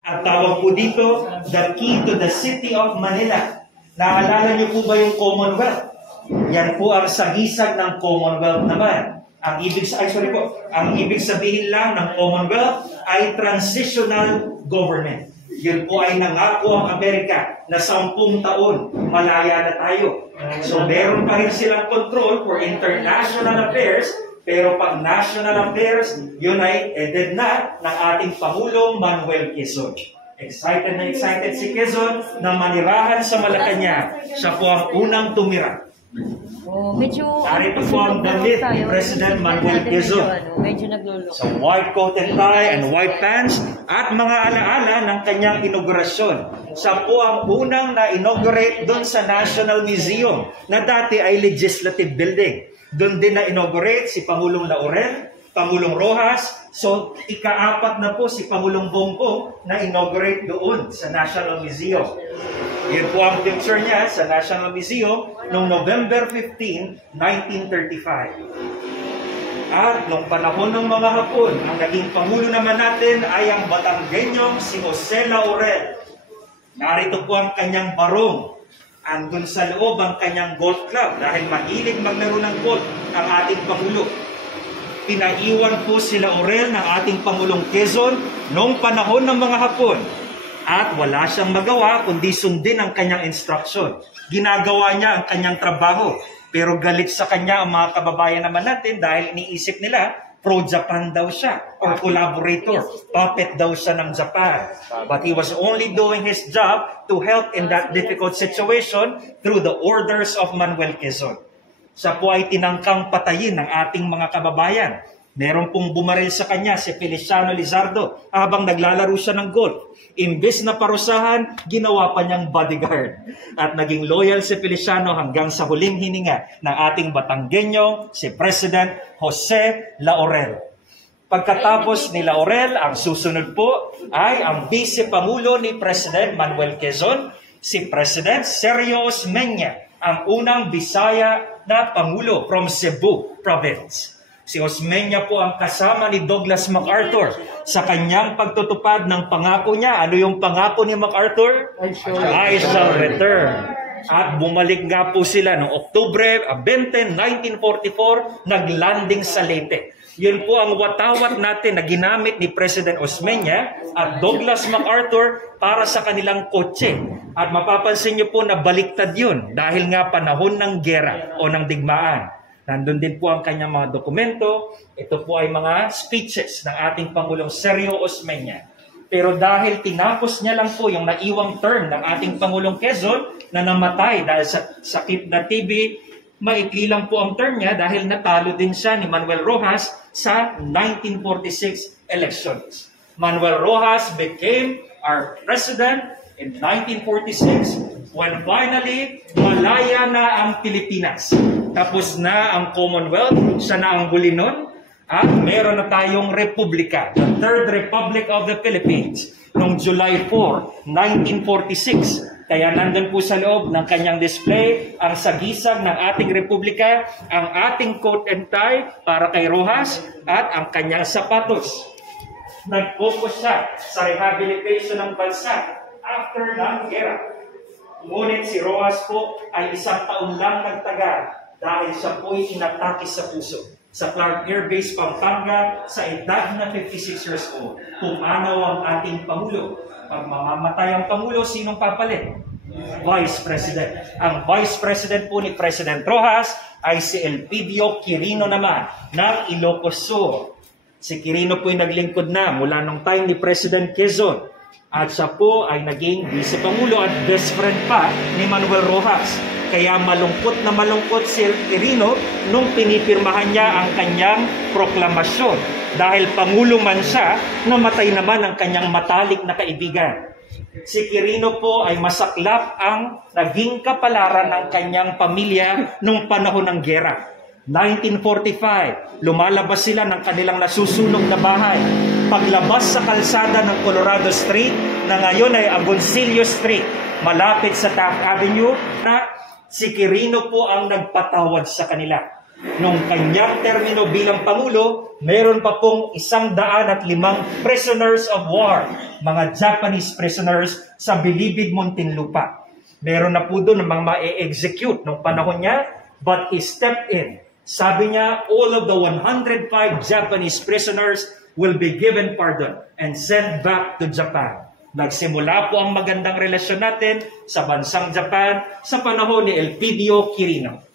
Ang tawag po dito, the key to the city of Manila. Naalala niyo po ba yung Commonwealth? Yan po ang sagisag ng Commonwealth naman. Ang ibig sabihin lang ng Commonwealth ay transitional government. Yun po ay nangako ang Amerika na 10 taon malaya na tayo. So meron pa rin silang control for international affairs, pero pag national affairs, yun ay edad na ng ating Pangulong Manuel Quezon. Excited na excited si Quezon na manirahan sa Malacanang. Siya po ang unang tumira. Narito po ang damit ni President Manuel Quezon. Sa white coat and tie and white pants at mga alaala ng kanyang inaugurasyon. Siya po ang unang na-inaugurate doon sa National Museum na dati ay legislative building. Doon din na-inaugurate si Pangulong Laurel, Pangulong Rojas. So, ika-4 na po si Pangulong Bongbong na inaugurate doon sa National Museum. Yan po ang picture niya sa National Museum noong November 15, 1935. At noong panahon ng mga Hapon, ang naging Pangulo naman natin ay ang Batanggenyong si Jose Laurel. Narito po ang kanyang barong. Andun sa loob ang kanyang golf club dahil mahilig maglaro ng golf ang ating Pangulo. Pinaiwan po si Laurel ng ating Pangulong Quezon noong panahon ng mga Hapon. At wala siyang magawa kundi sundin ang kanyang instruction. Ginagawa niya ang kanyang trabaho. Pero galit sa kanya ang mga kababayan naman natin dahil iniisip nila pro-Japan daw siya or collaborator. Puppet daw siya ng Japan. But he was only doing his job to help in that difficult situation through the orders of Manuel Quezon. Siya po ay tinangkang patayin ng ating mga kababayan. Meron pong bumaril sa kanya si Feliciano Lizardo habang naglalaro siya ng golf. Imbes na parusahan, ginawa pa niyang bodyguard. At naging loyal si Feliciano hanggang sa huling hininga ng ating Batanggenyo, si President Jose Laurel. Pagkatapos ni Laurel, ang susunod po ay ang Vice Pangulo ni President Manuel Quezon, si President Sergio Osmeña, ang unang Bisaya na Pangulo from Cebu Province. Si Osmeña po ang kasama ni Douglas MacArthur sa kanyang pagtutupad ng pangako niya. Ano yung pangako ni MacArthur? I shall return. At bumalik nga po sila noong Oktubre 20, 1944, naglanding sa Leyte. Yun po ang watawat natin na ginamit ni President Osmeña at Douglas MacArthur para sa kanilang kotse. At mapapansin niyo po na baliktad yun dahil nga panahon ng gera o ng digmaan. Nandun din po ang kanyang mga dokumento. Ito po ay mga speeches ng ating Pangulong Sergio Osmeña. Pero dahil tinapos niya lang po yung naiwang term ng ating Pangulong Quezon na namatay dahil sa sakit na TB, maikli lang po ang term niya dahil natalo din siya ni Manuel Rojas sa 1946 elections. Manuel Rojas became our president in 1946 when finally malaya na ang Pilipinas. Tapos na ang Commonwealth, siya na ang huli nun. At meron na tayong Republika, the Third Republic of the Philippines, noong July 4, 1946. Kaya nandun po sa loob ng kanyang display ang sagisag ng ating Republika, ang ating coat and tie para kay Rojas, at ang kanyang sapatos. Nag-focus siya sa rehabilitation ng bansa after ng gera. Ngunit si Rojas po ay 1 taon lang nagtagal dahil siya po'y inatake sa puso. Sa Clark Air Base, Pampanga, sa edad na 56 years old, pumanaw ang ating Pangulo. Pag mamamatay ang Pangulo, sinong papalit? Vice President. Ang Vice President po ni President Rojas ay si Elpidio Quirino naman ng Ilocos Sur. Si Quirino po'y naglingkod na mula nung time ni President Quezon. At siya po ay naging Vice Pangulo at best friend pa ni Manuel Rojas. Kaya malungkot na malungkot si Quirino nung pinipirmahan niya ang kanyang proklamasyon. Dahil Pangulo man siya, namatay naman ang kanyang matalik na kaibigan. Si Quirino po ay masaklap ang naging kapalaran ng kanyang pamilya nung panahon ng gera. 1945, lumalabas sila ng kanilang nasusunog na bahay. Paglabas sa kalsada ng Colorado Street, na ngayon ay Agoncillo Street, malapit sa Taft Avenue, na si Quirino po ang nagpatawad sa kanila. Noong kanyang termino bilang Pangulo, meron pa pong 105 prisoners of war, mga Japanese prisoners sa Bilibid, Muntinlupa. Meron na po doon ng mga ma-execute noong panahon niya, but he stepped in. Sabi niya, all of the 105 Japanese prisoners will be given pardon and sent back to Japan. Nagsimula po ang magandang relasyon natin sa bansang Japan sa panahon ni Elpidio Quirino.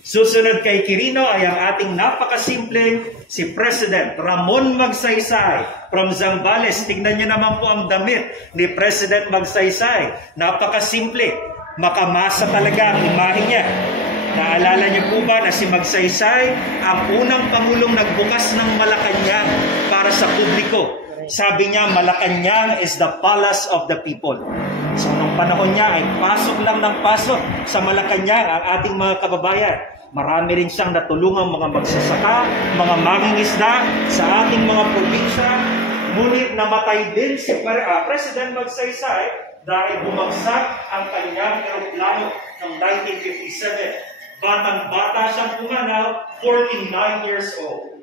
Susunod kay Quirino ay ang ating napakasimpleng si President Ramon Magsaysay from Zambales. Tingnan niyo naman po ang damit ni President Magsaysay. Napakasimple. Makamasa talaga ang imahe niya. Naalala niyo po ba na si Magsaysay ang unang Pangulong nagbukas ng Malacanang para sa publiko? Sabi niya, Malacanang is the palace of the people. So, nung panahon niya ay pasok lang ng pasok sa Malacanang ang ating mga kababayan. Marami rin siyang natulungang mga magsasaka, mga mangingisda sa ating mga probinsya. Ngunit namatay din si President Magsaysay dahil bumagsak ang kanyang eroplano noong 1957. Batang-bata siyang pumanaw, 49 years old.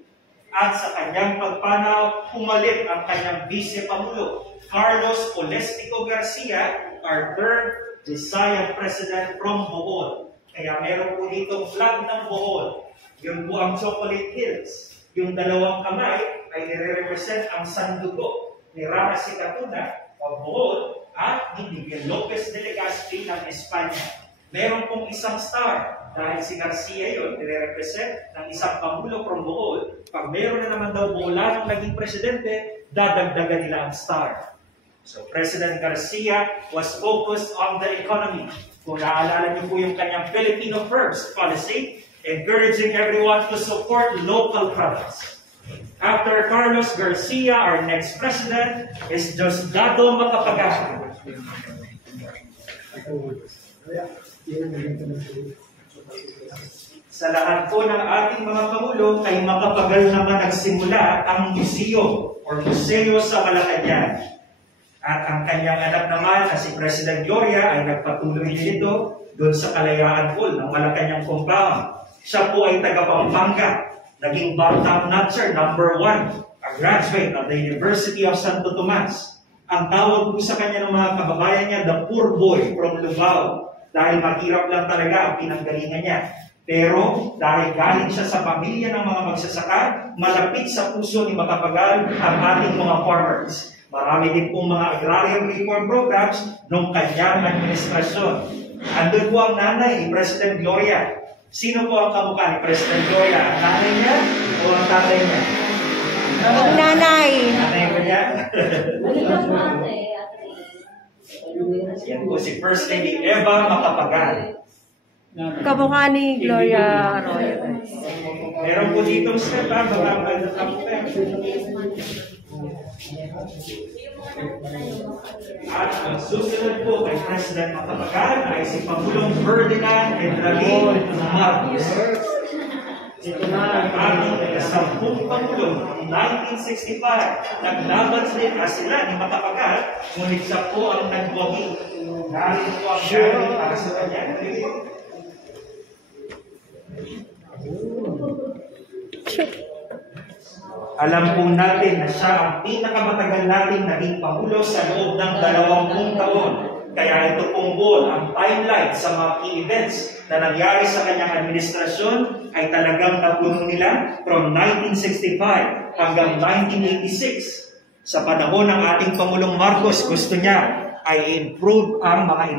At sa kanyang pagpanaw, pumalit ang kanyang vice-pangulo, Carlos Olestico Garcia, our third Visayan President from Bohol. Kaya meron po ditong flag ng Bohol. Yun po ang Chocolate Hills. Yung dalawang kamay ay nire-represent ang sandugo ni Rana Sikatuna of Bohol at ni Miguel Lopez de Legazpi ng Espanya. Meron pong isang star dahil si Garcia yun, nire-represent ng isang pangulo from Bohol. Pag meron na naman daw Boholanong naging presidente, dadagdagan nila ang star. So President Garcia was focused on the economy. Kung naalala niyo po yung kanyang Filipino First policy, encouraging everyone to support local products. After Carlos Garcia, our next president is Diosdado Macapagal. Sa lahat po ng ating mga Pangulo, kay Macapagal naman nagsimula ang museo or museo sa Malacanang. At ang kanyang anak naman na si President Gloria ay nagpatuloy dito doon sa Kalayaan Hall ng Malacanang Compound. Siya po ay taga Pampanga, naging Bantam Nutzer number 1, a graduate of the University of Santo Tomas. Ang tawag po sa kanya ng mga kababayan niya, the poor boy from Lubao, dahil mahirap lang talaga ang pinanggalingan niya. Pero dahil galing siya sa pamilya ng mga magsasaka, malapit sa puso ni Macapagal ang ating mga farmers. Marami din pong mga agrarian reform programs nung kanyang administrasyon. Andun po ang nanay ni President Gloria. Sino po ang kamukha ni President Gloria? Ang nanay niya o ang tatay niya? Ang nanay. Nanay ba niya? Yan po si First Lady Eva Macapagal. Kamukha ni Gloria Arroyo. Meron po ditong step ha, baka may at ang susunod po kay President Macapagal ay si Pangulong Ferdinand Enralin Marcos. Ito na ang ating ikasampung Pangulo noong 1965. Naglaban sila ni Macapagal, ngunit siya po ang nagwagi. Dahil po ang gano'n para sa kanya. Alam po natin na siya ang pinakamatagal nating naging Pangulo sa loob ng 20 taon. Kaya ito pong bull, ang timeline sa mga key events na nangyari sa kanyang administrasyon ay talagang napuno nila from 1965 hanggang 1986. Sa panahon ng ating Pangulong Marcos, gusto niya ay improve ang mga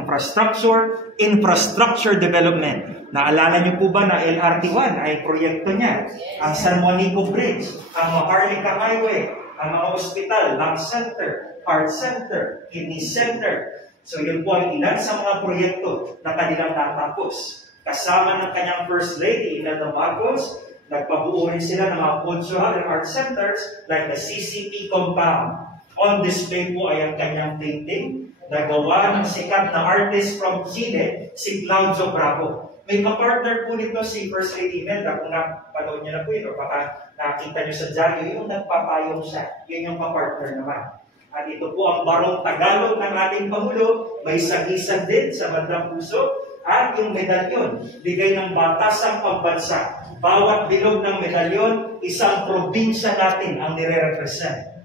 infrastructure development. Naalala niyo po ba na LRT-1 ay proyekto niya? Ang San Monico Bridge, ang Maharlika Highway, ang mga ospital, lung center, heart center, kidney center. So yun po ang ilan sa mga proyekto na kanilang natapos. Kasama ng kanyang First Lady, Imelda Marcos, nagpabuo rin sila ng mga cultural and art centers like the CCP compound. On display po ay ang kanyang painting na gawa ng sikat na artist from Chile, si Claudio Bravo. May kapartner po nito si First Lady Imelda. Kung napanood niyo na po ito, baka nakita niyo sa dyaryo, yung nagpapayong siya. Yun yung kapartner naman. At ito po ang barong Tagalog ng ating Pangulo. May sagisan din sa bandang puso. at yung medalyon, bigay ng batasang pambansa. Bawat bilog ng medalyon, isang probinsya natin ang nire-represent.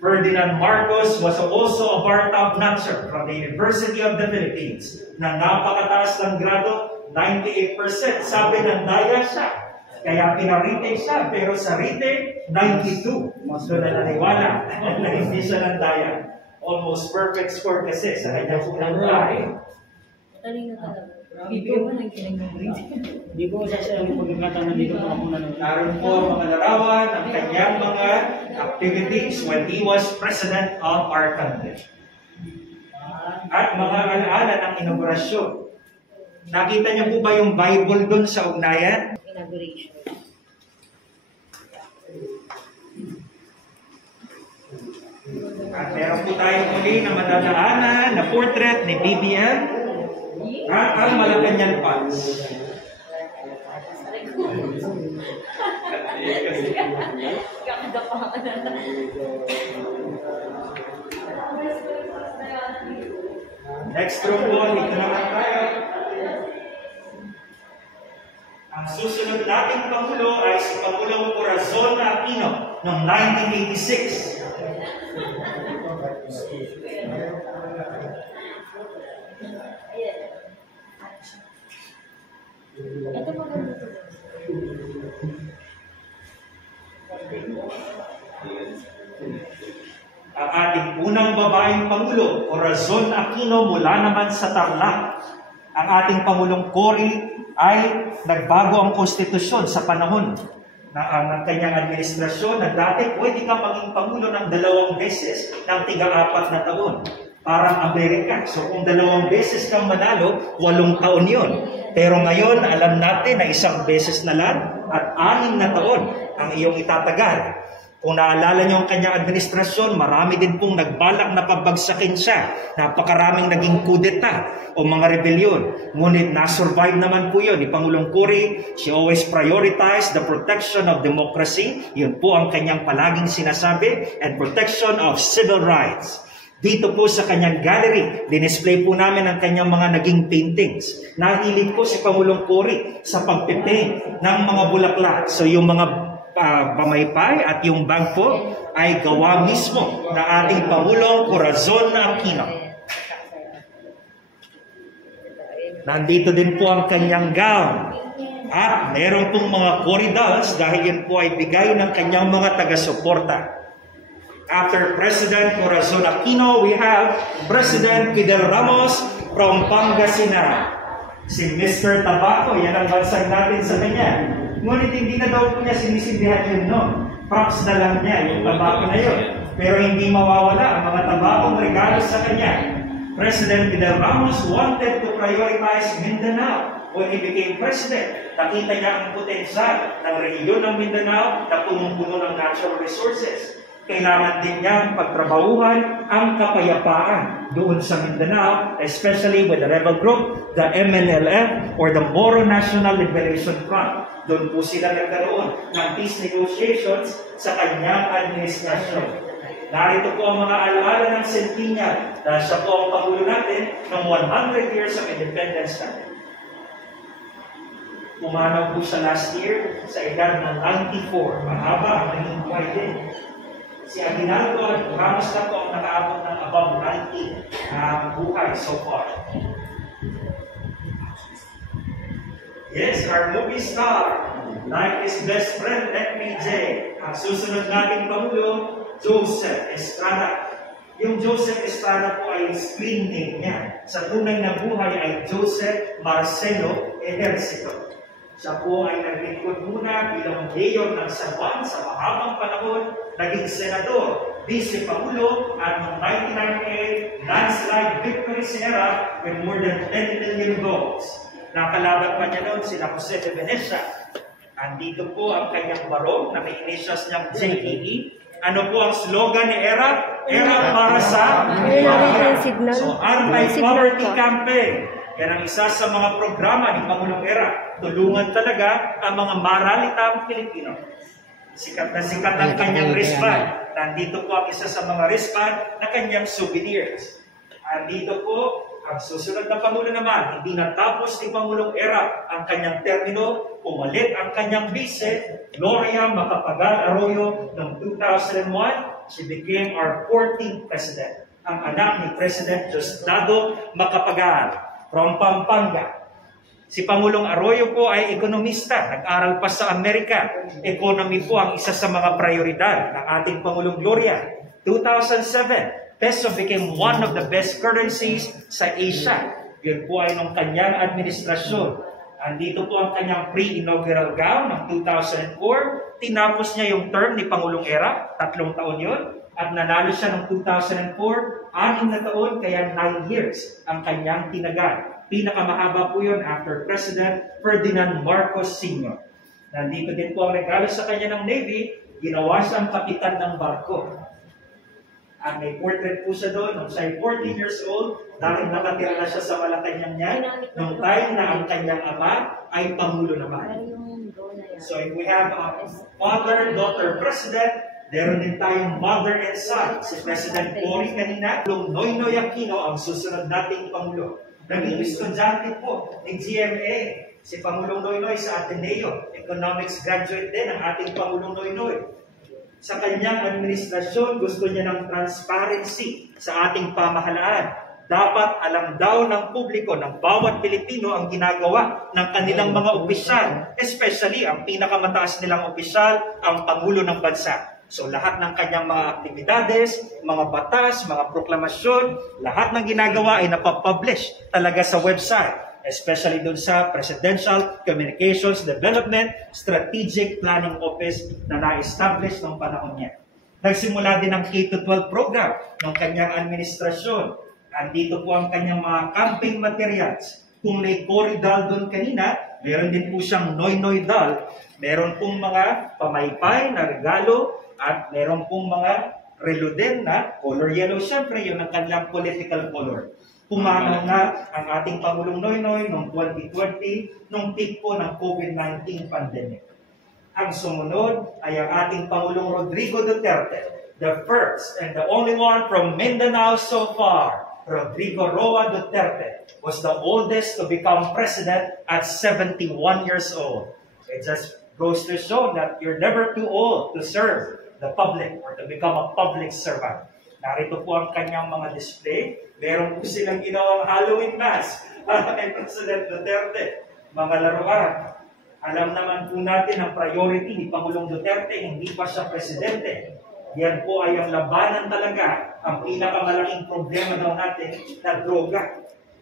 Ferdinand Marcos was also a bar top notcher from the University of the Philippines na napakataas ng grado, 98%. Sabi ng daya siya. Kaya pinarite siya, pero sa rite, 92. So nananiwala na hindi siya ng daya. Almost perfect score kasi sa kanyang unang try. Talino talaga. Hindi ko sasabi yung pagkakataon na dito po ako nanonood. Naroon po ang mga larawan ng kanyang mga activities when he was president of our country. At mga alaala ng inaugurasyon. Nakita niyo po ba yung Bible doon sa ugnayan? Inauguration. At meron po tayong muli na madalaanan na portrait ni BBM at ang Malacanang Pals. Next room po, dito naman tayo. Ang susunod nating Pangulo ay si Pangulong Corazon Aquino noong 1986. Ito maganda to. Ang ating unang babaeng Pangulo, Corazon Aquino, mula naman sa Tarlac. Ang ating Pangulong Cory ay nagbago ang konstitusyon sa panahon ng kanyang administrasyon na dati pwede ka maging Pangulo ng 2 beses ng tiga-4 na taon. Parang Amerika. So kung 2 beses kang manalo, 8 taon yon. Pero ngayon, alam natin na 1 beses na lang at 6 na taon ang iyong itatagal. Kung naalala niyo ang kanyang administrasyon, marami din pong nagbalak na pabagsakin siya. Napakaraming naging kudeta o mga rebellion. Ngunit na-survive naman po yun ni Pangulong Cory. She always prioritized the protection of democracy. Yun po ang kanyang palaging sinasabi. And protection of civil rights. Dito po sa kanyang gallery, dinisplay po namin ang kanyang mga naging paintings. Nahilig po si Pangulong Cory sa pagpipaint ng mga bulaklak. So yung mga pamaypay at yung bag po ay gawa mismo ng ating Pangulong Corazon Aquino. Nandito din po ang kanyang gown. At meron pong mga corridors dahil yun po ay bigay ng kanyang mga taga-suporta. After President Corazon Aquino, we have President Fidel Ramos from Pangasinan. Si Mr. Tabaco, yan ang bansag natin sa kanya. Ngunit hindi na daw po niya sinisindihan yun, no? Props na lang niya, yung tabako na yun. Pero hindi mawawala ang mga tabakong regalo sa kanya. President Fidel Ramos wanted to prioritize Mindanao when he became president. Nakita niya ang potensyal ng rehiyon ng Mindanao na punong-puno ng natural resources. Kailangan din niyang pagtrabahuhan ang kapayapaan doon sa Mindanao, especially with the rebel group, the MNLF, or the Moro National Liberation Front. Doon po sila nagkaroon ng peace negotiations sa kanyang administrasyon. Narito po ang mga alaala ng Centennial dahil siya po ang Pangulo natin ng 100 years of independence natin. Pumanaw po siya last year sa edad ng 94. Mahaba ang naging buhay din. Si Aguinaldo at Ramos na po ang nakaabot ng above 90 ang buhay so far. Yes, our movie star, like his best friend, FPJ. Ang susunod nating Pangulo, Joseph Estrada. Yung Joseph Estrada po ay screen name niya. Sa tunay na buhay ay Joseph Marcelo Ejercito. Siya po ay naglingkod muna bilang mayor ng San Juan sa mahabang panahon, naging senador, vice-pangulo, at noong 1998, landslide victory si ERA with more than 10 million votes. Nakalaban pa niya noon sila Jose de Venecia. Andito po ang kanyang barong na may initials niyang JEE. Ano po ang slogan ni ERA? ERA para sa Pamilya. So, anti-poverty campaign. Yan ang isa sa mga programa ni Pangulong ERA. Tulungan talaga ang mga maralitang Pilipino. Sikat na sikat ang kanyang wristband. Nandito po ang isa sa mga wristband na kanyang souvenirs. Andito po Ang susunod na Pangulo naman, hindi natapos ni Pangulong Erap ang kanyang termino, pumalit ang kanyang vice, Gloria Macapagal Arroyo, noong 2001. She became our 14th President. Ang anak ni President Diosdado Macapagal from Pampanga. Si Pangulong Arroyo po ay ekonomista, nag-aral pa sa Amerika. Economy po ang isa sa mga prioridad ng ating Pangulong Gloria. 2007, peso became one of the best currencies sa Asia. Yun po ay nung kanyang administrasyon. Andito po ang kanyang pre-inaugural gown ng 2004. Tinapos niya yung term ni Pangulong Erap, 3 taon yun. At nanalo siya noong 2004, 6 na taon, kaya 9 years ang kanyang tinagal. Pinakamahaba po yun after President Ferdinand Marcos Sr. Nandito din po ang regalo sa kanya ng Navy, ginawa siyang kapitan ng barko. At may portrait po siya doon, nung siya ay 14 years old, dahil nakatira na siya sa Malacanang niya, nung time na ang kanyang ama ay Pangulo naman. So if we have a father-daughter president, meron din tayong mother and son. Si President Cory kanina, yung Noynoy Aquino ang susunod nating Pangulo. Naging estudyante po ni GMA, si Pangulong Noynoy sa Ateneo. Economics graduate din ang ating Pangulong Noynoy. Sa kanyang administrasyon, gusto niya ng transparency sa ating pamahalaan. Dapat alam daw ng publiko, ng bawat Pilipino ang ginagawa ng kanilang mga opisyal, especially ang pinakamataas nilang opisyal, ang Pangulo ng Bansa. So lahat ng kanyang mga aktibidades, mga batas, mga proklamasyon, lahat ng ginagawa ay napapublish talaga sa website. Especially dun sa Presidential Communications Development Strategic Planning Office na na-establish noong panahon niya. Nagsimula din ang K-12 program ng kanyang administrasyon. Andito po ang kanyang mga camping materials. Kung may Cory Dal doon kanina, meron din po siyang Noynoy Dal. Meron pong mga pamaypay na regalo at meron pong mga relo din na color yellow. Siyempre, yun ang kanilang political color. Pumanaw nga ang ating Pangulong Noynoy noong 2020, nung peak po ng COVID-19 pandemic. Ang sumunod ay ang ating Pangulong Rodrigo Duterte, the first and the only one from Mindanao so far. Rodrigo Roa Duterte was the oldest to become president at 71 years old. It just goes to show that you're never too old to serve the public or to become a public servant. Narito po ang kanyang mga display. Meron po silang ginawang Halloween mask kay President Duterte. Mga laruan. Alam naman po natin ang priority ni Pangulong Duterte, hindi pa siya presidente. Yan po ay ang labanan talaga, ang pinakamalaking problema daw natin na droga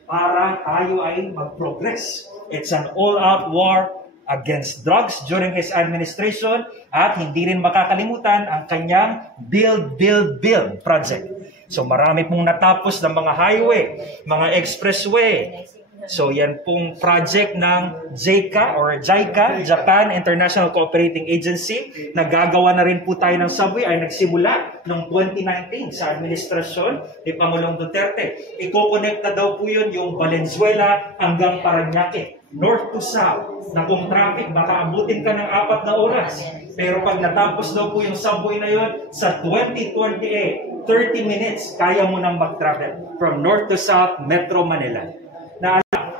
para tayo ay mag-progress. It's an all-out war against drugs during his administration at hindi rin makakalimutan ang kanyang Build, Build, Build project. So marami pong natapos ng mga highway, mga expressway. So yan pong project ng JICA, Japan International Cooperating Agency. Nagagawa na rin po tayo ng subway ay nagsimula noong 2019 sa administrasyon ni Pangulong Duterte. Iko-connect na daw po yun yung Valenzuela hanggang Parañaque, north to south, na kung traffic, baka abutin ka ng 4 na oras. Pero pag natapos daw po yung subway na yun, sa 2028, 30 minutes, kaya mo nang mag-travel from north to south, Metro Manila.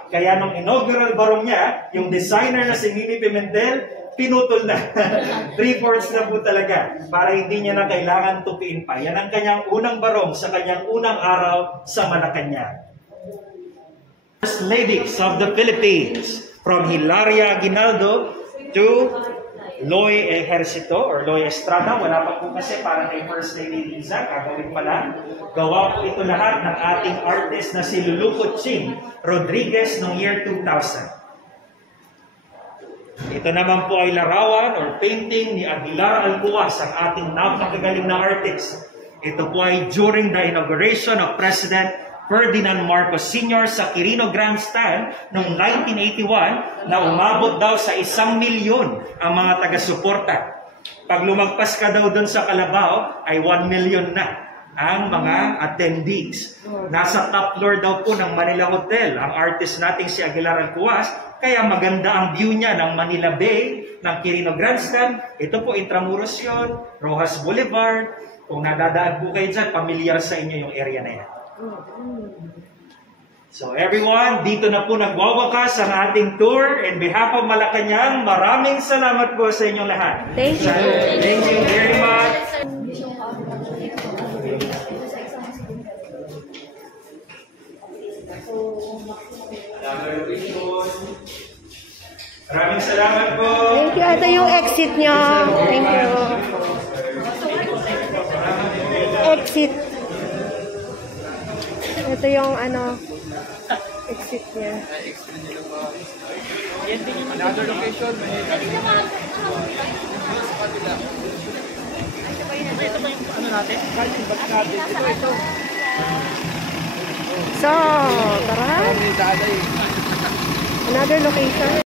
Kaya nung inaugural barong niya, yung designer na si Mimi Pimentel, pinutol na. 3/4 na po talaga para hindi niya na kailangan tupiin pa. Yan ang kanyang unang barong sa kanyang unang araw sa Malacanang. First Ladies of the Philippines, from Hilaria Aguinaldo to Loy Ejercito or Loy Estrada. Wala pa po kasi para kay First Lady Liza, gagawin pa lang. Gawa po ito lahat ng ating artist na si Lulu Kuching Rodriguez noong year 2000. Ito naman po ay larawan or painting ni Aguilar Alcuaz, ang ating napakagaling na artist. Ito po ay during the inauguration of President Ferdinand Marcos Sr. sa Quirino Grandstand noong 1981 na umabot daw sa 1 milyon ang mga taga-suporta. Pag lumagpas ka daw doon sa Calabao, ay 1 million na ang mga attendees. Nasa top floor daw po ng Manila Hotel ang artist nating si Aguilar Alcuaz, kaya maganda ang view niya ng Manila Bay, ng Quirino Grandstand. Ito po Intramuros yun, Rojas Boulevard. Kung nadadaan po kayo dyan, pamilyar sa inyo yung area na yan. So everyone, dito na po nagwawakas ang ating tour. In behalf of Malacanang, maraming salamat po sa inyong lahat. Thank you. Thank you very much. Maraming salamat po. Thank you. Ito yung exit nyo. Thank you. Exit. Ito yung ano, exit niya. Another location. So, tara. Another location.